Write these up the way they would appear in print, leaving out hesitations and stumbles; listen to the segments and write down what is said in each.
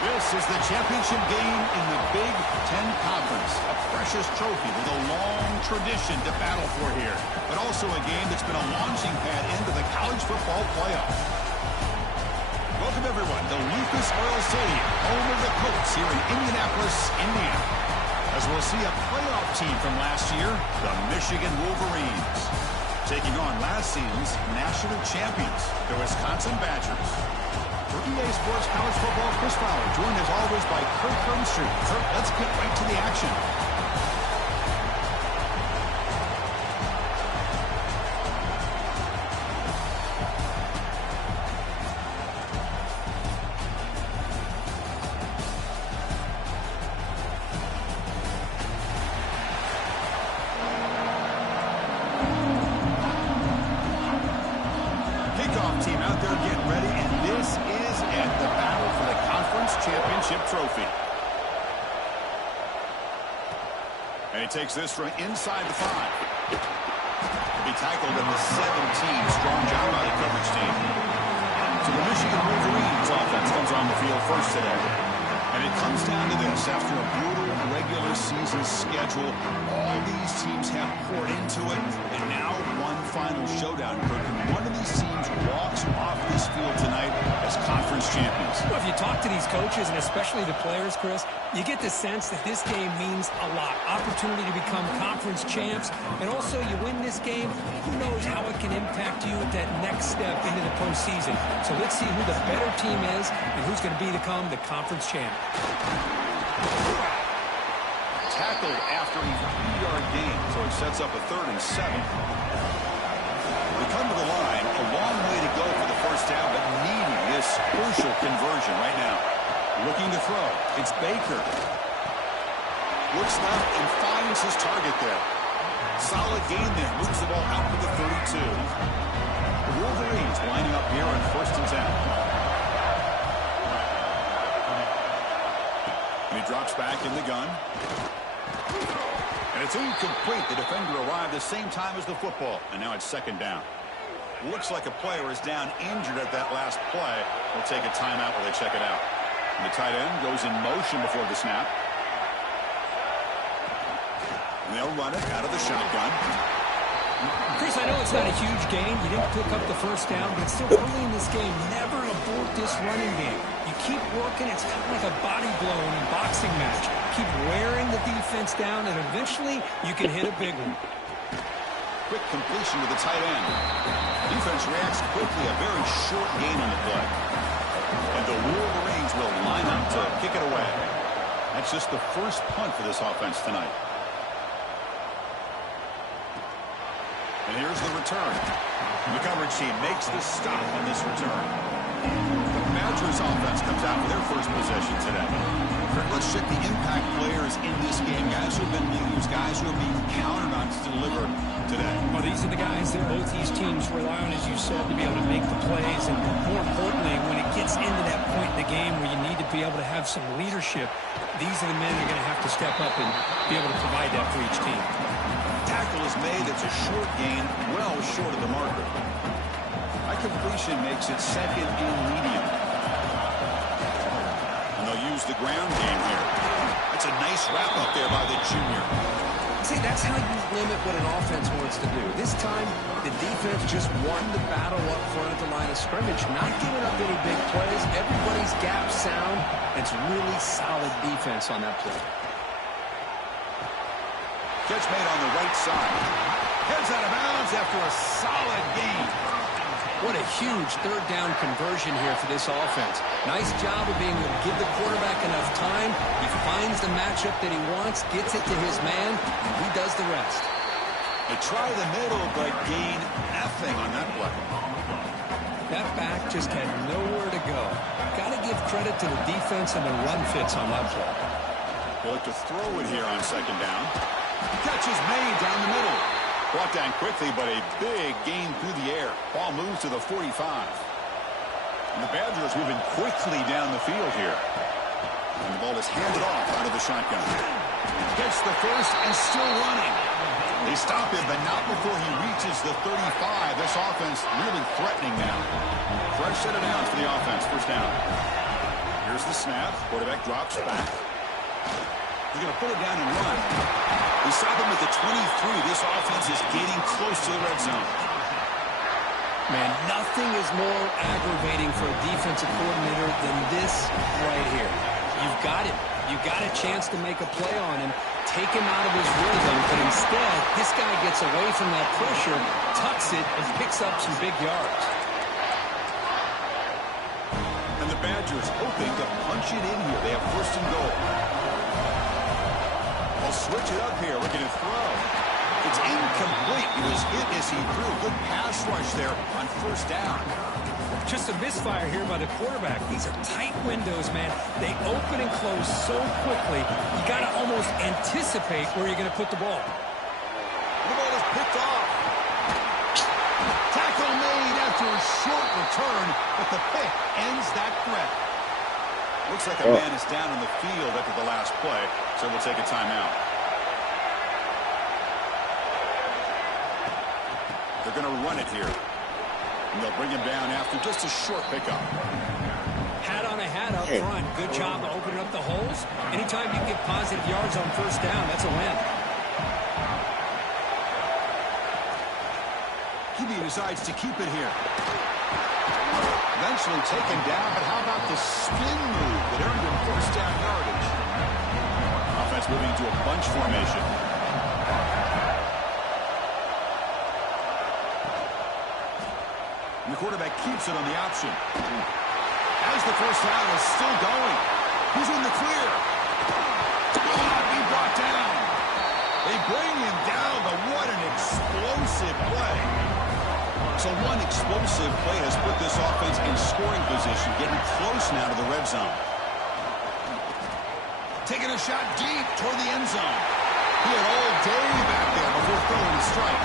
This is the championship game in the Big Ten Conference. A precious trophy with a long tradition to battle for here. But also a game that's been a launching pad into the college football playoff. Welcome, everyone, to Lucas Oil Stadium, home of the Colts here in Indianapolis, Indiana. As we'll see a playoff team from last year, the Michigan Wolverines, taking on last season's national champions, the Wisconsin Badgers. For EA Sports College Football, Chris Fowler, joined as always by Kirk Herbstreit. Kirk, let's get right to the action. Kickoff team out there getting ready, and this is at the battle for the conference championship trophy. And he takes this from inside the 5. To be tackled at the 17. Strong job by the coverage team. So the Michigan Wolverines offense comes on the field first today. And it comes down to this. After a brutal regular season schedule, all these teams have poured into it. And now one final showdown, Kirk. And one of these teams walks off this field tonight as conference champions. Well, if you talk to these coaches, and especially the players, Chris, you get the sense that this game means a lot. Opportunity to become conference champs. And also, you win this game, who knows how it can impact you at that next step into the postseason. So let's see who the better team is and who's going to become the conference champ. Tackled after a 3-yard gain, so it sets up a 3rd and 7. We come to the line, a long way to go for the first down, but needing this crucial conversion right now. Looking to throw. It's Baker. Looks left and finds his target there. Solid gain there. Moves the ball out to the 32. The Wolverines lining up here on 1st and 10. And he drops back in the gun. And it's incomplete. The defender arrived the same time as the football. And now it's 2nd down. Looks like a player is down injured at that last play. We'll take a timeout while they check it out. And the tight end goes in motion before the snap. And they'll run it out of the shotgun. Chris, I know it's not a huge gain. You didn't pick up the first down, but still early in this game, never abort this running game. You keep working. It's kind of like a body blow in a boxing match. Keep wearing the defense down, and eventually you can hit a big one. Quick completion to the tight end. Defense reacts quickly. A very short gain on the play. And the Wolverines will line up to kick it away. That's just the first punt for this offense tonight. And here's the return. The coverage team makes the stop on this return. The Badgers offense comes out with their first possession today. Let's check the impact players in this game. Guys who have been leaders, guys who are being counted on to deliver today. Well, these are the guys that both these teams rely on, as you said, to be able to make the plays. And more importantly, when it gets into that point in the game where you need to be able to have some leadership, these are the men that are going to have to step up and be able to provide that for each team. Tackle is made. It's a short gain, well short of the marker. High completion makes it 2nd and medium. And they'll use the ground game here. That's a nice wrap up there by the junior. See, that's how you limit what an offense wants to do. This time, the defense just won the battle up front at the line of scrimmage, not giving up any big plays. Everybody's gap sound. It's really solid defense on that play. Catch made on the right side. Heads out of bounds after a solid gain. What a huge 3rd down conversion here for this offense. Nice job of being able to give the quarterback enough time. He finds the matchup that he wants, gets it to his man, and he does the rest. They try the middle, but gain nothing on that play. That back just had nowhere to go. Got to give credit to the defense and the run fits on that play. They look to throw it here on 2nd down. Catch is made down the middle. Brought down quickly, but a big gain through the air. Ball moves to the 45. And the Badgers moving quickly down the field here. And the ball is handed off out of the shotgun. Gets the first and still running. They stop him, but not before he reaches the 35. This offense really threatening now. Fresh set of downs for the offense. First down. Here's Here's the snap. Quarterback drops back. He's going to put it down and run. We stop him at the 23. This offense is getting close to the red zone. Man, nothing is more aggravating for a defensive coordinator than this right here. You've got it. You've got a chance to make a play on him, take him out of his rhythm, but instead, this guy gets away from that pressure, tucks it, and picks up some big yards. And the Badgers hoping to punch it in here. They have first and goal. They'll switch it up here, looking to throw. It's incomplete. He was hit as he threw. Good pass rush there on first down. Just a misfire here by the quarterback. These are tight windows, man. They open and close so quickly. You got to almost anticipate where you're going to put the ball. The ball is picked off. Tackle made after a short return, but the pick ends that threat. Looks like a man is down on the field after the last play, so we'll take a timeout. They're going to run it here. And they'll bring him down after just a short pickup. Hat on a hat up front. Good job of opening up the holes. Anytime you can get positive yards on first down, that's a win. He decides to keep it here. Eventually taken down, but how about the spin move that earned him first down yardage? Offense moving to a bunch formation. And the quarterback keeps it on the option. As the first down is still going. He's in the clear. He brought down. They bring him down, but what an explosive play. So one explosive play has put this offense in scoring position, getting close now to the red zone. Taking a shot deep toward the end zone. He had all day back there before throwing the strike.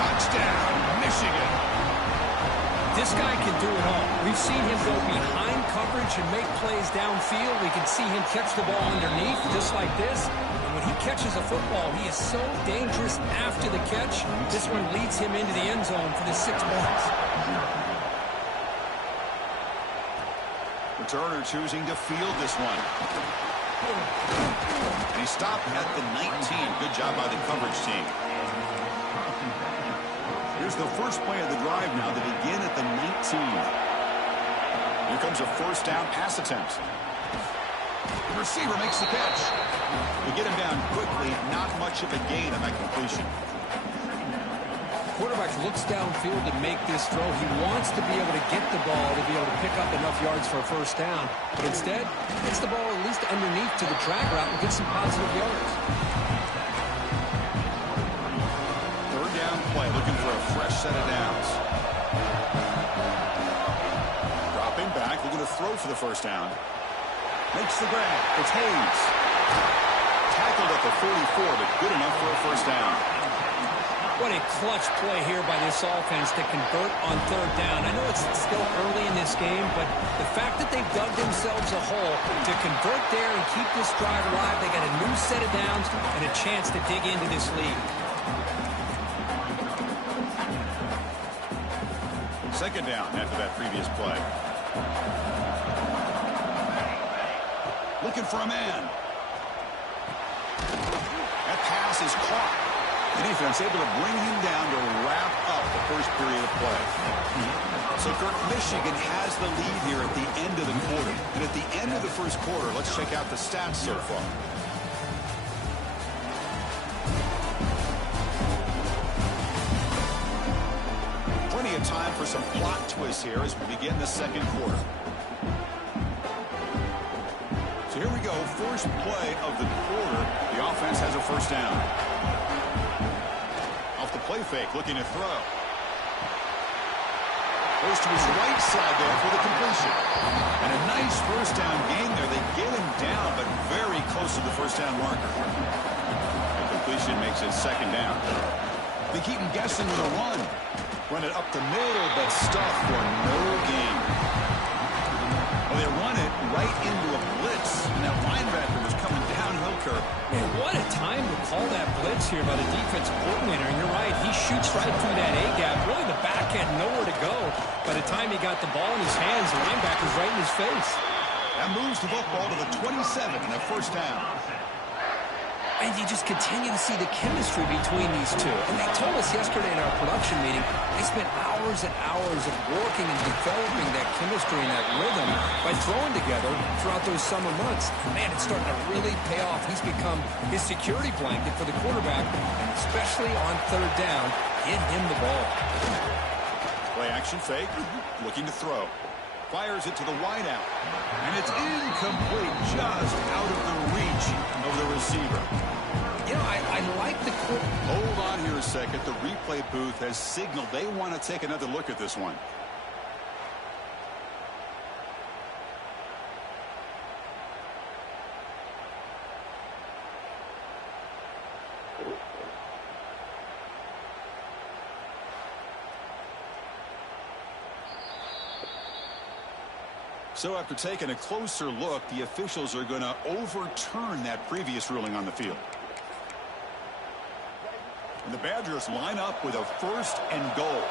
Touchdown, Michigan. This guy can do it all. We've seen him go behind coverage and make plays downfield. We can see him catch the ball underneath, just like this. And when he catches a football, he is so dangerous after the catch. This one leads him into the end zone for the 6 points. Returner choosing to field this one. And he stopped at the 19. Good job by the coverage team. Here's the first play of the drive now. They begin at the 19. Here comes a first down pass attempt. The receiver makes the catch. We get him down quickly. Not much of a gain on that completion. Quarterback looks downfield to make this throw. He wants to be able to get the ball to be able to pick up enough yards for a first down. But instead, gets the ball at least underneath to the drag route and gets some positive yards. Play, looking for a fresh set of downs. Dropping back, looking to throw for the first down. Makes the grab. It's Hayes. Tackled at the 44, but good enough for a first down. What a clutch play here by this offense to convert on third down. I know it's still early in this game, but the fact that they've dug themselves a hole to convert there and keep this drive alive, they got a new set of downs and a chance to dig into this lead. Second down after that previous play. Looking for a man. That pass is caught. The defense able to bring him down to wrap up the first period of play. So, Kirk, Michigan has the lead here at the end of the quarter. And at the end of the first quarter, let's check out the stats so far. Plenty of time for some plot twists here as we begin the second quarter. So here we go, first play of the quarter. The offense has a first down. Off the play fake, looking to throw. Goes to his right side there for the completion. And a nice first down gain there. They get him down, but very close to the first down marker. The completion makes it second down. They keep him guessing with a run. Run it up the middle, but stuffed for no gain. Well, they run it right into a blitz, and that linebacker was coming downhill, Kirk. Man, what a time to call that blitz here by the defensive coordinator. And you're right, he shoots right through that A-gap. Really, the back had nowhere to go. By the time he got the ball in his hands, the linebacker's right in his face. That moves the football to the 27 and a first down. And you just continue to see the chemistry between these two. And they told us yesterday in our production meeting, they spent hours and hours of working and developing that chemistry and that rhythm by throwing together throughout those summer months. Man, it's starting to really pay off. He's become his security blanket for the quarterback, and especially on third down, get him the ball. Play action fake, looking to throw. Fires it to the wideout. And it's incomplete, just out of the reach of the receiver. You know, I like the... Hold on here a second. The replay booth has signaled they want to take another look at this one. So after taking a closer look, the officials are going to overturn that previous ruling on the field. And the Badgers line up with a first and goal.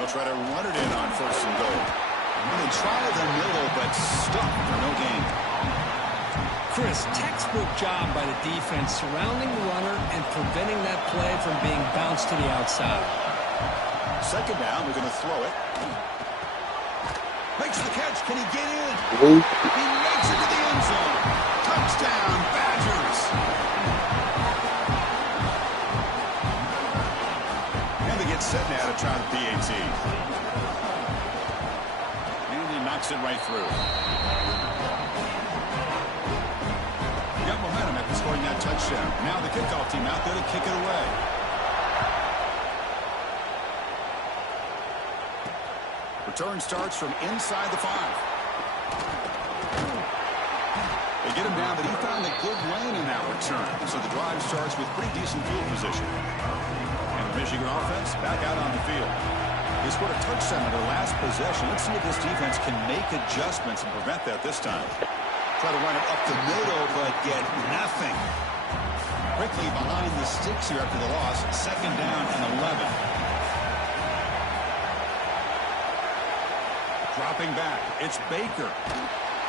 They'll try to run it in on first and goal. And they try the middle, but stuck for no gain. Chris, textbook job by the defense surrounding the runner and preventing that play from being bounced to the outside. Second down, they're going to throw it. Makes the catch. Can he get in? He makes it to the end zone. Touchdown, Badgers. And they get set now to try the PAT. And he knocks it right through. Got momentum after scoring that touchdown. Now the kickoff team out there to kick it away. Return starts from inside the 5. They get him down, but he found a good lane in that return. So the drive starts with pretty decent field position. And the Michigan offense back out on the field. They scored a touchdown in their last possession. Let's see if this defense can make adjustments and prevent that this time. Try to run it up the middle, but get nothing. Quickly behind the sticks here after the loss. Second down and 11. Dropping back, it's Baker.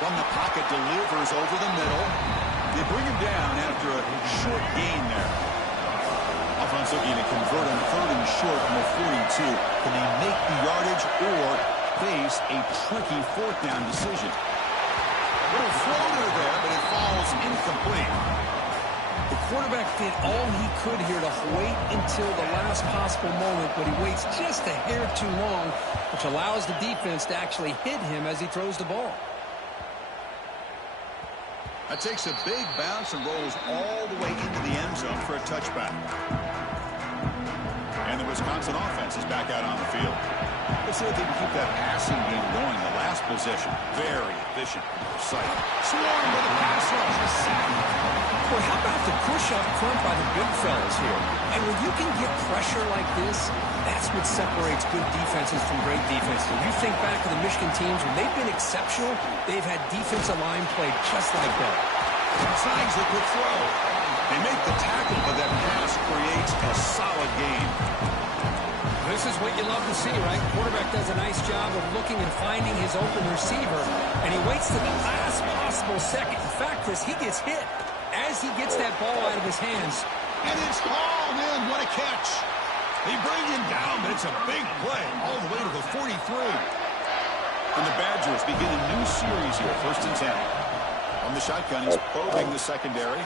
From the pocket, delivers over the middle. They bring him down after a short gain there. Offense looking to convert on third and short from the 42. Can they make the yardage or face a tricky fourth down decision? Little floater there, but it falls incomplete. The quarterback did all he could here to wait until the last possible moment, but he waits just a hair too long, which allows the defense to actually hit him as he throws the ball. That takes a big bounce and rolls all the way into the end zone for a touchback. And the Wisconsin offense is back out on the field. Let's see if they can keep that passing game going. The last possession, very efficient, precise. Swarmed by the pass rush, a sack. Boy, how about the push up front by the big fellas here? And when you can get pressure like this, that's what separates good defenses from great defenses. You think back to the Michigan teams, when they've been exceptional, they've had defensive line play just like that. Signs the quick throw. They make the tackle, but that pass creates a solid game. This is what you love to see, right? Quarterback does a nice job of looking and finding his open receiver, and he waits to the last possible second. In fact, Chris, he gets hit as he gets that ball out of his hands. And it's hauled in. What a catch. They bring him down, but it's a big play all the way to the 43. And the Badgers begin a new series here, 1st and 10. From the shotgun, he's probing the secondary.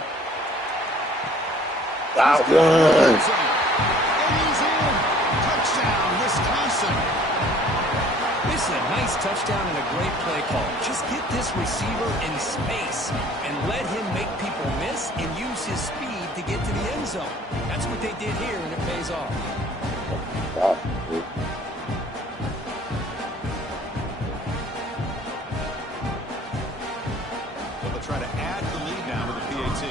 That one. And he's in. Touchdown, Wisconsin. This is a nice touchdown and a great play call. Just get this receiver in space and let him make people miss and use his speed to get to the end zone. That's what they did here, and it pays off. They'll try to add the lead now with the PAT.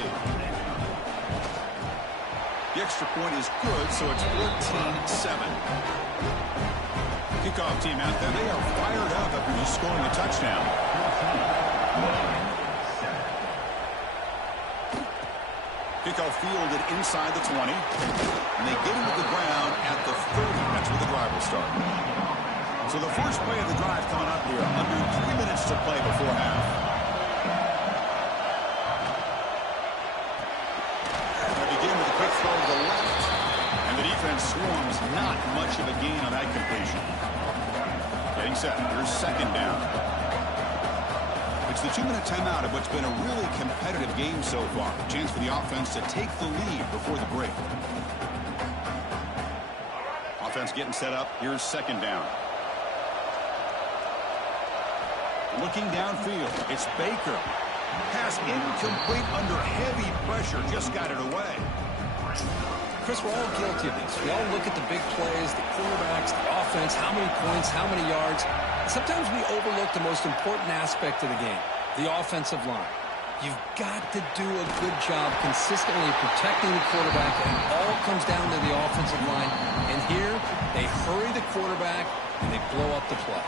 The extra point is good, so it's 14-7. Kickoff team out there. They are fired up after just scoring a touchdown. Kickoff fielded inside the 20. And they get him to the ground at the 30. That's where the drive will start. So the first play of the drive coming up here. Under 3 minutes to play before half. They begin with a quick throw to the left. And the defense swarms. Not much of a gain on that completion. Getting set. Here's second down. It's the 2-minute timeout of what's been a really competitive game so far. A chance for the offense to take the lead before the break. Offense getting set up. Here's second down. Looking downfield. It's Baker. Pass incomplete under heavy pressure. Just got it away. Chris, we're all guilty of this. We all look at the big plays, the quarterbacks, the offense, how many points, how many yards. Sometimes we overlook the most important aspect of the game, the offensive line. You've got to do a good job consistently protecting the quarterback, and it all comes down to the offensive line. And here, they hurry the quarterback, and they blow up the play.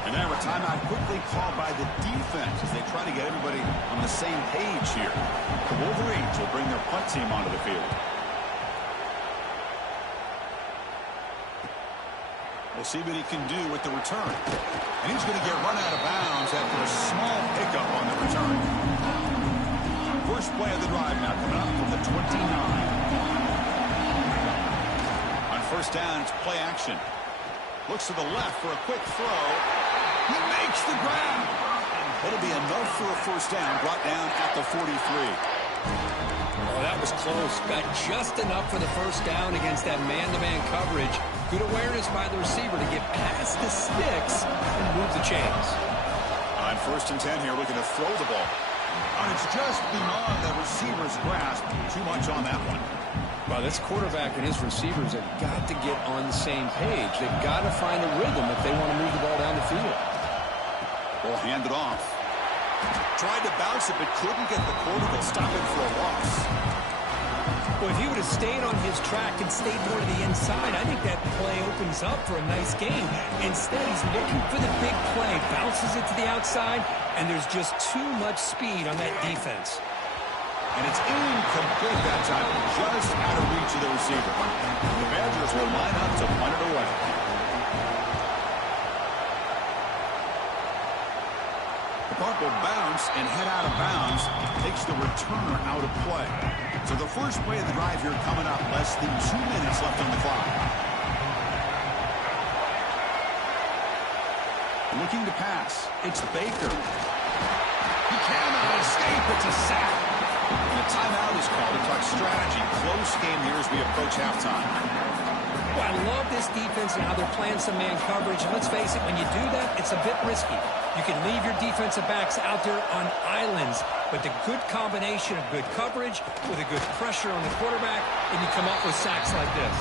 And now a timeout quickly called by the defense as they try to get everybody on the same page here. The Wolverines will bring their punt team onto the field. We'll see what he can do with the return. And he's going to get run out of bounds after a small pickup on the return. First play of the drive now coming up from the 29. On first down, it's play action. Looks to the left for a quick throw. He makes the grab. It'll be enough for a first down, brought down at the 43. Oh, that was close. Got just enough for the first down against that man-to-man coverage. Good awareness by the receiver to get past the sticks and move the chains. On first and 10 here, looking to throw the ball. And it's just beyond the receiver's grasp. Too much on that one. Well, this quarterback and his receivers have got to get on the same page. They've got to find a rhythm if they want to move the ball down the field. Ball handed off. Tried to bounce it, but couldn't get the quarterback to stop it for a loss. Well, if he would have stayed on his track and stayed more to the inside, I think that play opens up for a nice game. Instead, he's looking for the big play, bounces it to the outside, and there's just too much speed on that defense. And it's incomplete that time, just out of reach of the receiver. The Badgers will line up to punt it away. The punt will bounce and head out of bounds. Takes the returner out of play. So the first play of the drive here coming up. Less than 2 minutes left on the clock. Looking to pass. It's Baker. He cannot escape. It's a sack. And a timeout is called to talk strategy. Close game here as we approach halftime. Well, I love this defense and how they're playing some man coverage. And let's face it, when you do that, it's a bit risky. You can leave your defensive backs out there on islands, but the good combination of good coverage with a good pressure on the quarterback, and you come up with sacks like this.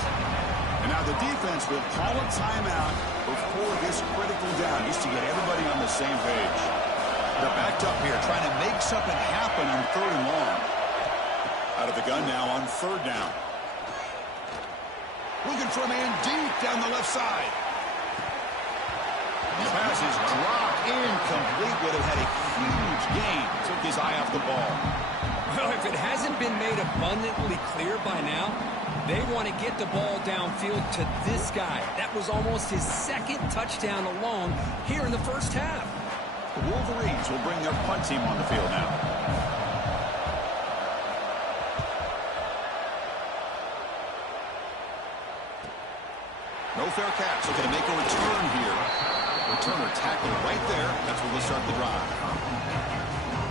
And now the defense will call a timeout before this critical down, just to get everybody on the same page. They're backed up here, trying to make something happen on third and long. Out of the gun now on third down. Looking for a man deep down the left side. The pass is dropped incomplete. Would have had a huge gain. Took his eye off the ball. Well, if it hasn't been made abundantly clear by now, they want to get the ball downfield to this guy. That was almost his second touchdown alone here in the first half. The Wolverines will bring their punt team on the field now. No fair catch. Looking to make a return here. Returner tackled right there. That's where we'll start the drive.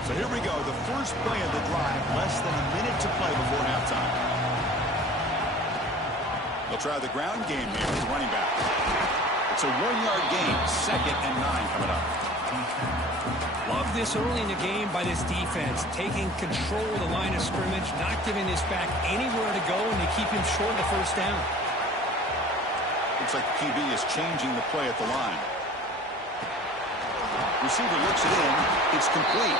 So here we go. The first play of the drive. Less than a minute to play before halftime. They'll try the ground game here with the running back. It's a 1-yard gain. 2nd and 9 coming up. Love this early in the game by this defense. Taking control of the line of scrimmage. Not giving this back anywhere to go. And they keep him short of the first down. Looks like the QB is changing the play at the line. Receiver looks it in. It's complete.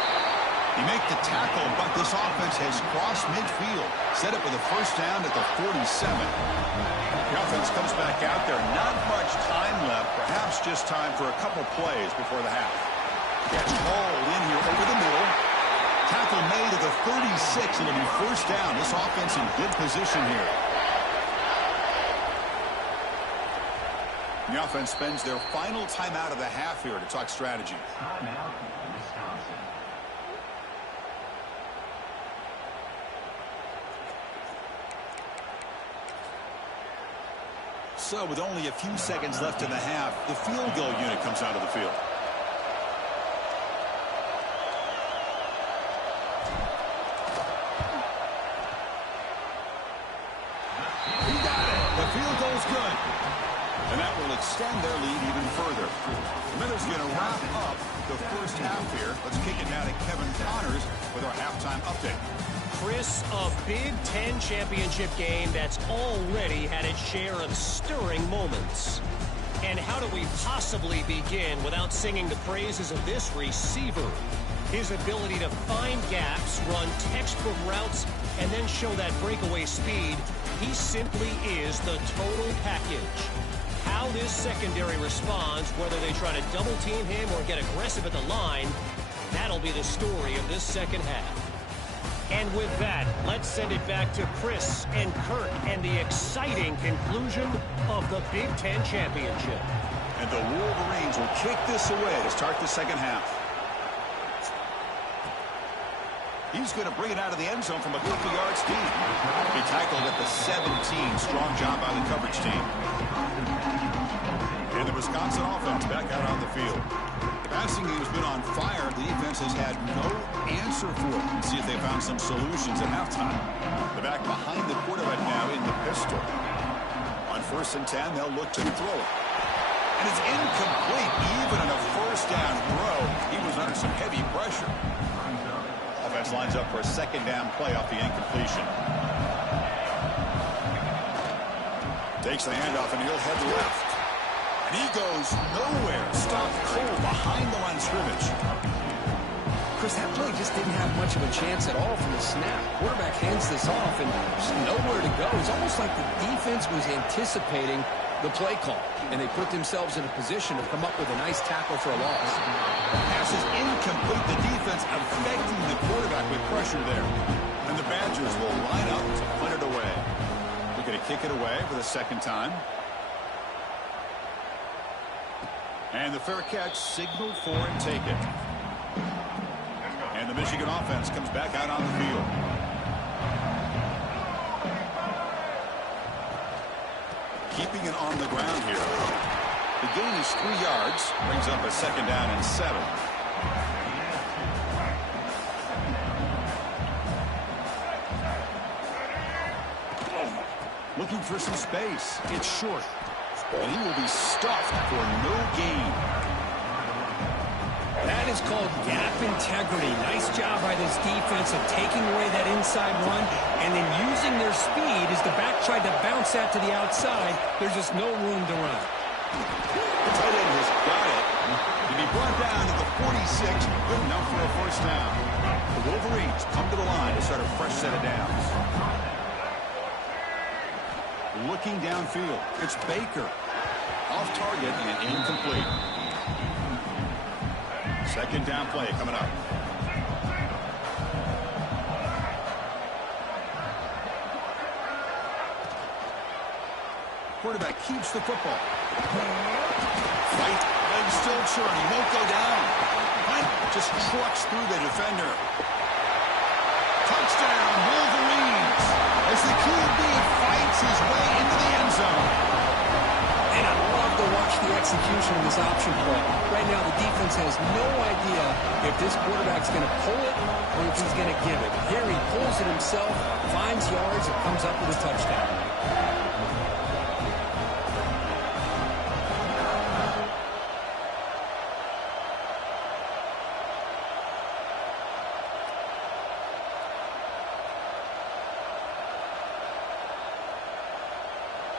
He make the tackle, but this offense has crossed midfield. Set up with a first down at the 47. The offense comes back out there. Not much time left. Perhaps just time for a couple plays before the half. Gets hauled in here over the middle. Tackle made at the 36. It'll be first down. This offense in good position here. The offense spends their final timeout of the half here to talk strategy. So with only a few seconds left in the half, the field goal unit comes out of the field. He got it. The field goal's good. And that will extend their lead even further. Miller's going to wrap up the first half here. Let's kick it now to Kevin Connors with our halftime update. Chris, a Big Ten championship game that's already had its share of stirring moments. And how do we possibly begin without singing the praises of this receiver? His ability to find gaps, run textbook routes, and then show that breakaway speed. He simply is the total package. How this secondary responds, whether they try to double team him or get aggressive at the line, that'll be the story of this second half. And with that, let's send it back to Chris and Kurt and the exciting conclusion of the Big Ten Championship. And the Wolverines will kick this away to start the second half. He's going to bring it out of the end zone from a couple yards deep. He tackled at the 17. Strong job by the coverage team. And the Wisconsin offense back out on the field. The passing game has been on fire. The defense has had no answer for it. Let's see if they found some solutions at halftime. The back behind the quarterback now in the pistol. On 1st and 10, they'll look to throw it. And it's incomplete. Even on a first down throw, he was under some heavy pressure. Offense lines up for a second down play off the incompletion. Takes the handoff and he'll head left. And he goes nowhere. Stopped cold behind the line of scrimmage. Chris, that play just didn't have much of a chance at all from the snap. Quarterback hands this off and just nowhere to go. It's almost like the defense was anticipating the play call, and they put themselves in a position to come up with a nice tackle for a loss. The pass is incomplete. The defense affecting the quarterback with pressure there. And the Badgers will line up to punt it away. Looking to kick it away for the second time. And the fair catch signaled for and taken. And the Michigan offense comes back out on the field. Keeping it on the ground here. The gain is 3 yards. Brings up a second down and 7. Looking for some space. It's short. And he will be stuffed for no gain. That is called gap integrity. Nice job by this defense of taking away that inside run and then using their speed as the back tried to bounce that to the outside. There's just no room to run. The tight end has got it. To be brought down to the 46, good enough for a first down. The Wolverines come to the line to start a fresh set of downs. Looking downfield, it's Baker. Off target and incomplete. Second down play coming up. Quarterback keeps the football. Fight, legs still churning, won't go down. Hunt just trucks through the defender. Touchdown, Wolverines, as the QB fights his way into the end zone. And I love to watch the execution of this option play. Right now, the defense has no idea if this quarterback's going to pull it or if he's going to give it. Here he pulls it himself, finds yards, and comes up with a touchdown.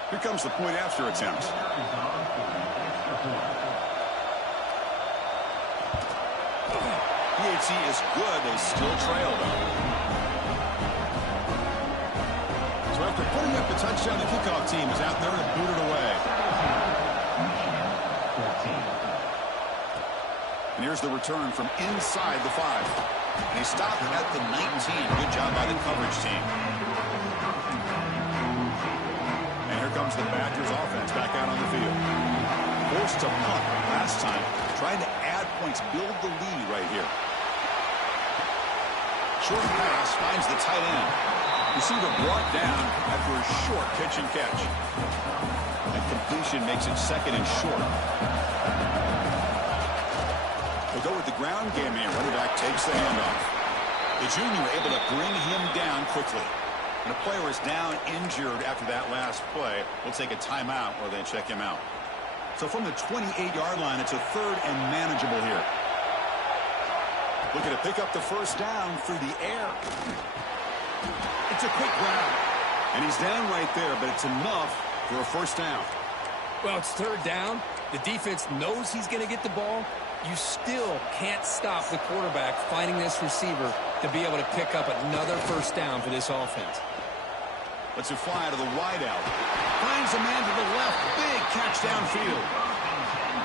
Here comes the point after attempt. PHC is good. They still trail, though. So after putting up the touchdown, the kickoff team is out there to boot it away. And here's the return from inside the 5. And he stopped at the 19. Good job by the coverage team. And here comes the Badgers offense back out on the field. forced to punt last time. Trying to add points, build the lead right here. Short pass finds the tight end. Receiver brought down after a short pitch and catch. That completion makes it second and short. We'll go with the ground game here. Running back takes the handoff. The junior able to bring him down quickly. When a player is down injured after that last play, we'll take a timeout or then check him out. So from the 28-yard line, it's a third and manageable here. Looking to pick up the first down through the air. It's a quick grab. And he's down right there, but it's enough for a first down. Well, it's third down. The defense knows he's going to get the ball. You still can't stop the quarterback finding this receiver to be able to pick up another first down for this offense. Lets it fly to the wideout. Finds a man to the left. Big catch downfield.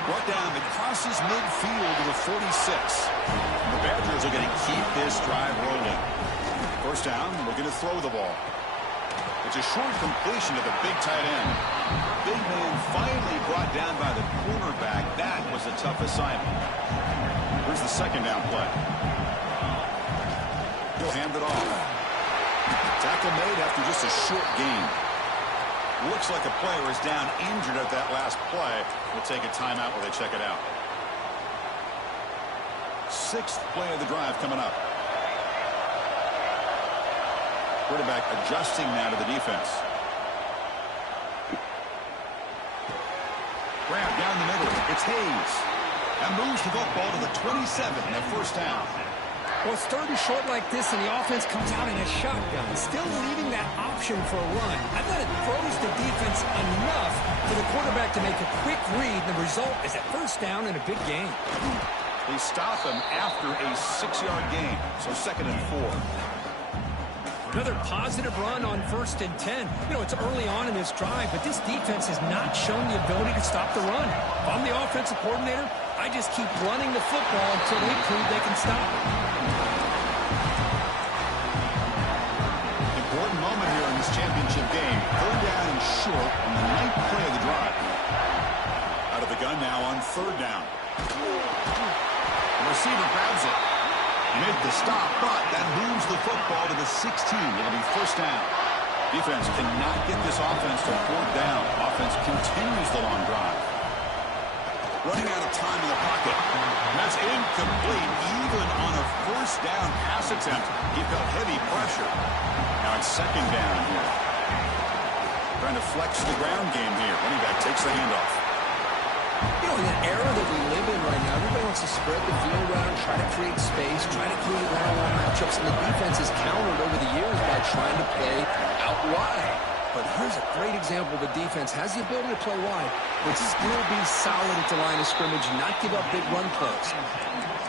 Brought down that crosses midfield to the 46. The Badgers are going to keep this drive rolling. First down, we're going to throw the ball. It's a short completion to the big tight end. Big man finally brought down by the cornerback. That was a tough assignment. Here's the second down play. He'll hand it off. Tackle made after just a short gain. Looks like a player is down injured at that last play. We'll take a timeout while they check it out. Sixth play of the drive coming up. Quarterback adjusting now to the defense. Grab down the middle. It's Hayes. And moves the football to the 27 and a first down. Well, it's third and short like this, and the offense comes out in a shotgun, still leaving that option for a run. I thought it throws the defense enough for the quarterback to make a quick read. The result is a first down and a big gain. They stop him after a 6-yard gain, so second and 4. Another positive run on 1st and 10. You know, it's early on in this drive, but this defense has not shown the ability to stop the run. If I'm the offensive coordinator, I just keep running the football until they prove they can stop it. Important moment here in this championship game. Third down and short on the 9th play of the drive. Out of the gun now on third down. The receiver grabs it. Made the stop, but that moves the football to the 16. It'll be first down. Defense cannot get this offense to fourth down. Offense continues the long drive. Running out of time in the pocket. That's incomplete. Even on a first down pass attempt, he felt heavy pressure. Now it's second down here. Trying to flex the ground game here. Running back takes the handoff. You know, in the era that we live in right now, everybody wants to spread the field around, try to create space, try to create one-on-one matchups, and the defense has countered over the years by trying to play out wide. But here's a great example. The defense has the ability to play wide, but still be solid at the line of scrimmage and not give up big run plays.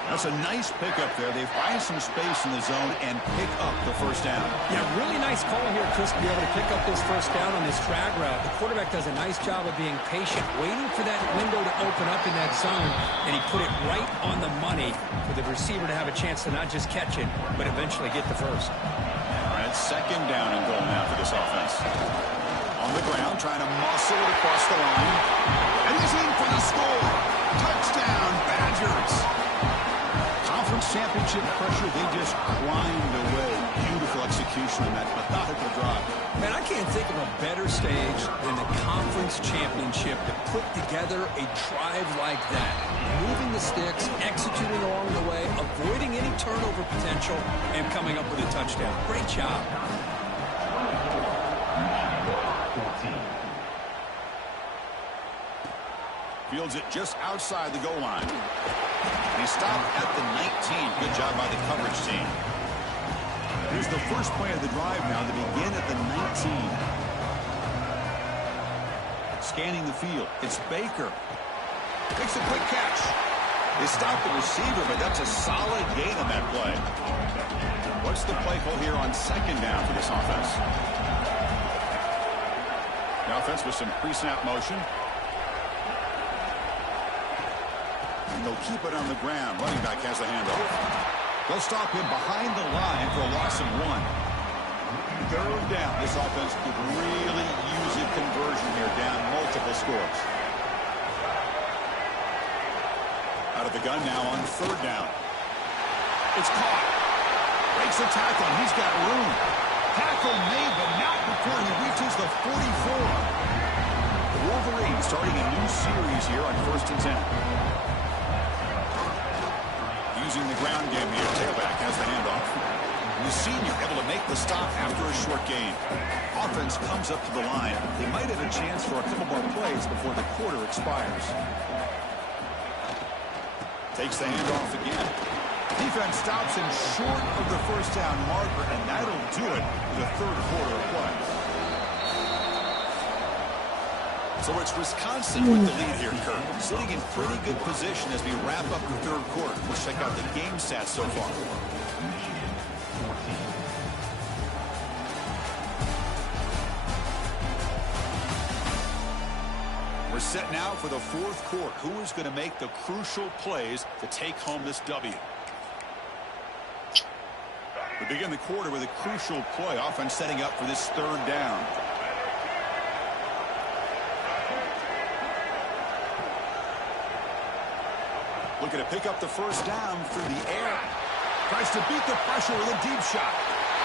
That's a nice pickup there. They find some space in the zone and pick up the first down. Yeah, really nice call here, Chris, to be able to pick up this first down on this drag route. The quarterback does a nice job of being patient, waiting for that window to open up in that zone, and he put it right on the money for the receiver to have a chance to not just catch it, but eventually get the first. All right, second down and goal now for this offense. On the ground, trying to muscle it across the line. And he's in for the score. Touchdown, Badgers. Conference championship pressure, they just grind away. Beautiful execution on that methodical drive. Man, I can't think of a better stage than the conference championship to put together a drive like that. Moving the sticks, executing along the way, avoiding any turnover potential, and coming up with a touchdown. Great job. Fields it just outside the goal line. And he stopped at the 19. Good job by the coverage team. Here's the first play of the drive now to begin at the 19. Scanning the field. It's Baker. Makes a quick catch. They stopped the receiver, but that's a solid gain on that play. What's the play call here on second down for this offense? The offense with some pre-snap motion. And they'll keep it on the ground. Running back has the handoff. They'll stop him behind the line for a loss of 1. Third down. This offense could really use a conversion here, down multiple scores. Out of the gun now on third down. It's caught. Breaks the tackle. He's got room. Tackle made, but not before he reaches the 44. The Wolverines starting a new series here on 1st and 10. Using the ground game here. Tailback has the handoff. The senior able to make the stop after a short gain. Offense comes up to the line. They might have a chance for a couple more plays before the quarter expires. Takes the handoff again. Defense stops him short of the first down marker, and that'll do it for the third quarter of play. So it's Wisconsin with the lead here, Kurt. Sitting in pretty good position as we wrap up the third quarter. Let's check out the game stats so far. We're set now for the fourth quarter. Who is going to make the crucial plays to take home this W? We begin the quarter with a crucial play. Offense setting up for this third down. Looking to pick up the first down through the air. Tries to beat the pressure with a deep shot.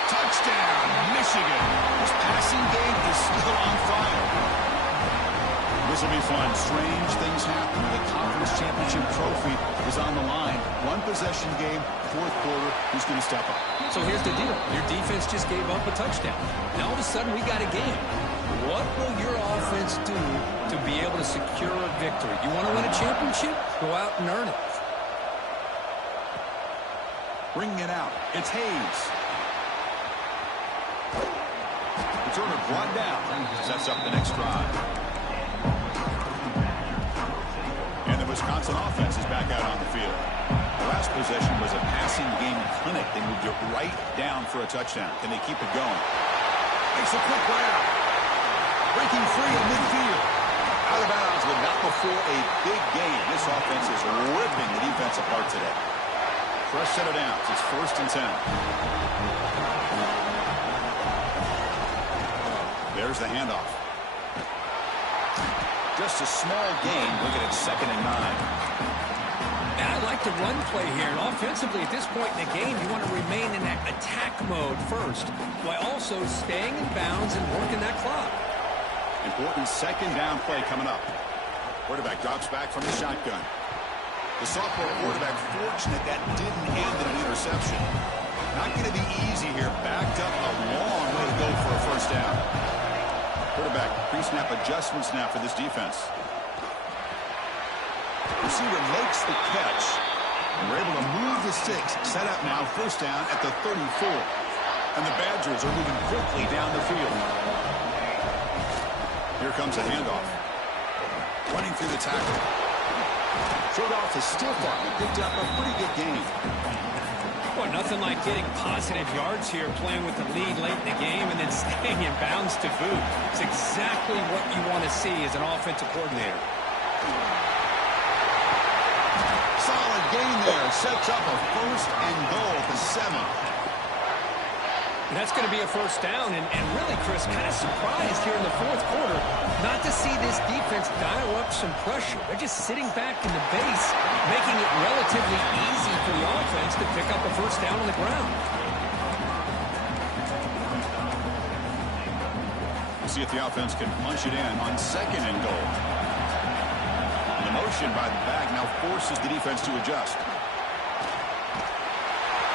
Touchdown, Michigan. This passing game is still on fire. This will be fun. Strange things happen when the conference championship trophy is on the line. One possession game, fourth quarter. Who's going to step up? So here's the deal. Your defense just gave up a touchdown. Now all of a sudden we got a game. What will your offense do to be able to secure a victory? You want to win a championship? Go out and earn it. Bringing it out. It's Hayes. Returner brought down. Sets up the next drive. And the Wisconsin offense is back out on the field. The last possession was a passing game clinic. They moved it right down for a touchdown. Can they keep it going? Makes a quick grab. Breaking free in midfield. Out of bounds, but not before a big gain. This offense is ripping the defense apart today. Fresh set of downs. It's 1st and 10. There's the handoff. Just a small gain. Looking at 2nd and 9. And I like the run play here. And offensively, at this point in the game, you want to remain in that attack mode first, while also staying in bounds and working that clock. Important 2nd down play coming up. Quarterback drops back from the shotgun. The sophomore quarterback fortunate that didn't end in an interception. Not going to be easy here. Backed up a long way to go for a first down. Quarterback pre-snap adjustments now for this defense. Receiver makes the catch. And we're able to move the sticks. Set up now, first down at the 34. And the Badgers are moving quickly down the field. Here comes a handoff. Running through the tackle. Showed off to Stillfarm. He picked up a pretty good game. Well, nothing like getting positive yards here, playing with the lead late in the game, and then staying in bounds to boot. It's exactly what you want to see as an offensive coordinator. Solid gain there. Sets up a 1st and goal at the 7. And that's going to be a first down, and really, Chris, kind of surprised here in the fourth quarter not to see this defense dial up some pressure. They're just sitting back in the base, making it relatively easy for the offense to pick up a first down on the ground. We'll see if the offense can punch it in on 2nd and goal. And the motion by the back now forces the defense to adjust.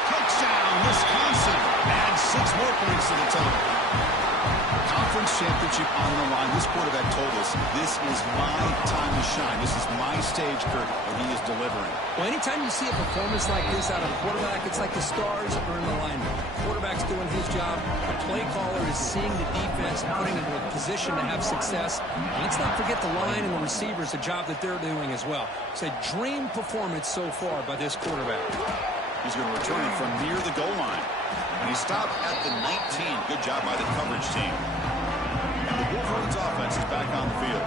Touchdown, Wisconsin. Adds 6 more points to the total. Conference championship on the line. This quarterback told us, this is my time to shine. This is my stage, Kurt, and he is delivering. Well, anytime you see a performance like this out of a quarterback, it's like the stars are in alignment. The quarterback's doing his job. The play caller is seeing the defense, putting it in a position to have success. And let's not forget the line and the receivers, the job that they're doing as well. It's a dream performance so far by this quarterback. He's going to return it from near the goal line. And he stopped at the 19. Good job by the coverage team. And the Wolverines offense is back on the field.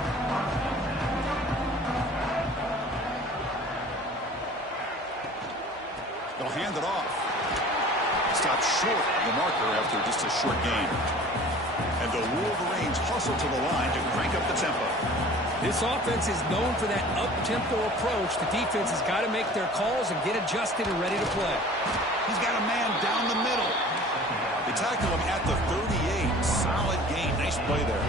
They'll hand it off. Stopped short of the marker after just a short gain. And the Wolverines hustle to the line to crank up the tempo. This offense is known for that up-tempo approach. The defense has got to make their calls and get adjusted and ready to play. He's got a man down the middle. They tackle him at the 38. Solid gain. Nice play there.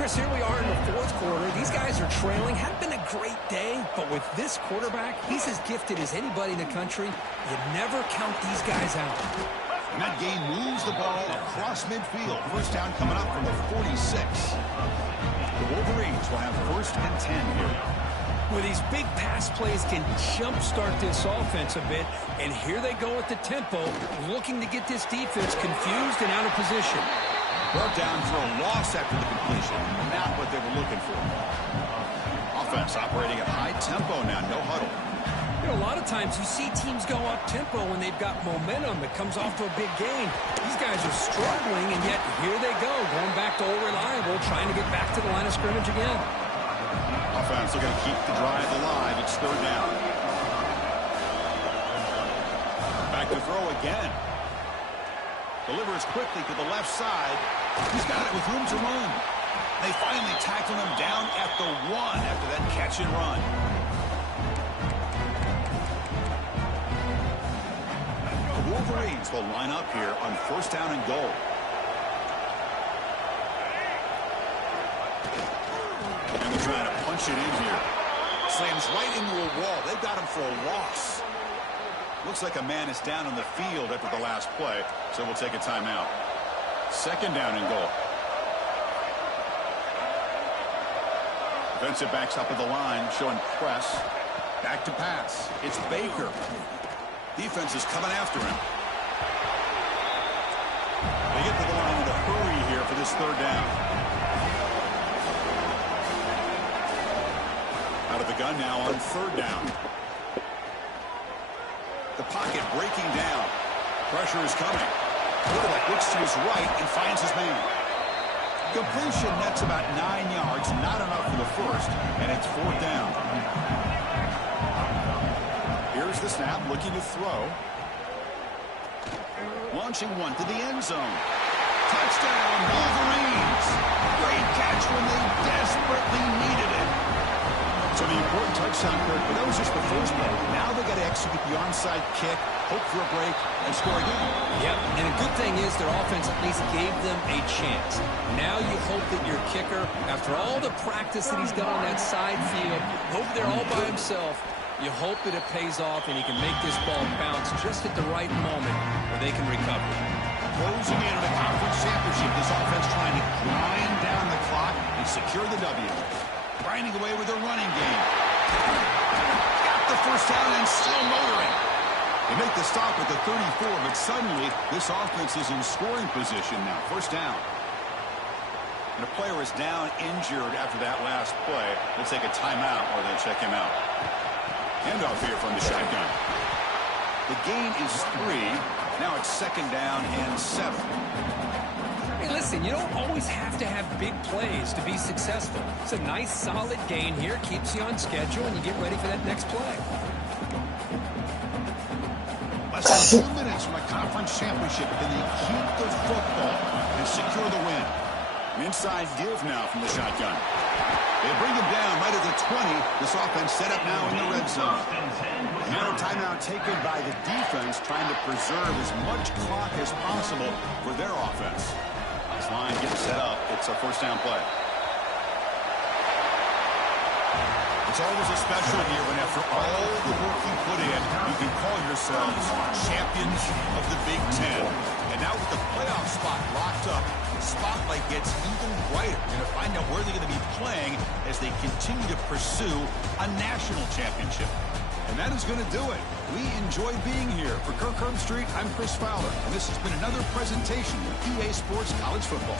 Chris, here we are in the fourth quarter. These guys are trailing. Hadn't been a great day, but with this quarterback, he's as gifted as anybody in the country. You never count these guys out. And that game moves the ball across midfield. First down coming up from the 46. The Wolverines will have 1st and 10 here. Well, these big pass plays can jumpstart this offense a bit, and here they go at the tempo, looking to get this defense confused and out of position. Brought down for a loss after the completion. Not what they were looking for. Offense operating at high tempo now, no huddle. You know, a lot of times you see teams go up-tempo when they've got momentum that comes off to a big gain. These guys are struggling, and yet here they go, going back to old reliable, trying to get back to the line of scrimmage again. Offense looking to keep the drive alive. It's 3rd down. Back to throw again. Delivers quickly to the left side. He's got it with room to run. They finally tackle him down at the 1 after that catch and run. The Wolverines will line up here on 1st down and goal. And they're trying to punch it in here. Slams right into a wall. They've got him for a loss. Looks like a man is down on the field after the last play, so we'll take a timeout. 2nd down and goal. Defensive backs up at the line, showing press. Back to pass. It's Baker. Defense is coming after him. They get to the line in a hurry here for this 3rd down. Out of the gun now on 3rd down. The pocket breaking down. Pressure is coming. Quarterback looks to his right and finds his man. Completion nets about 9 yards. Not enough for the first, and it's 4th down. Here's the snap, looking to throw. Launching one to the end zone. Touchdown, Wolverines. Great catch when they desperately needed it. So the important touchdown, Kirk, but that was just the first play. Now they got to execute the onside kick, hope for a break, and score again. Yep, and a good thing is their offense at least gave them a chance. Now you hope that your kicker, after all the practice that he's done on that side field, over there all by himself, you hope that it pays off and he can make this ball bounce just at the right moment where they can recover. Closing in on a conference championship, this offense trying to grind down the clock and secure the W. Grinding away with their running game. Got the first down and still motoring. They make the stop at the 34, but suddenly this offense is in scoring position now. 1st down. And a player is down injured after that last play. They'll take a timeout or they'll check him out. Handoff here from the shotgun. The gain is 3. Now it's 2nd down and 7. Hey, listen, you don't always have to have big plays to be successful. It's a nice, solid gain here. Keeps you on schedule, and you get ready for that next play. Less than 2 minutes from a conference championship. Can they keep the football and secure the win? An inside give now from the shotgun. They bring him down right at the 20. This offense set up now in the red zone. Now a timeout taken by the defense, trying to preserve as much clock as possible for their offense. This line gets set up. It's a 1st down play. It's always a special year when after all the work you put in, you can call yourselves champions of the Big Ten. And now with the playoff spot locked up, the spotlight gets even brighter. You're going to find out where they're going to be playing as they continue to pursue a national championship. And that is going to do it. We enjoy being here. For Kirk Herbstreit, I'm Chris Fowler. And this has been another presentation of EA Sports College Football.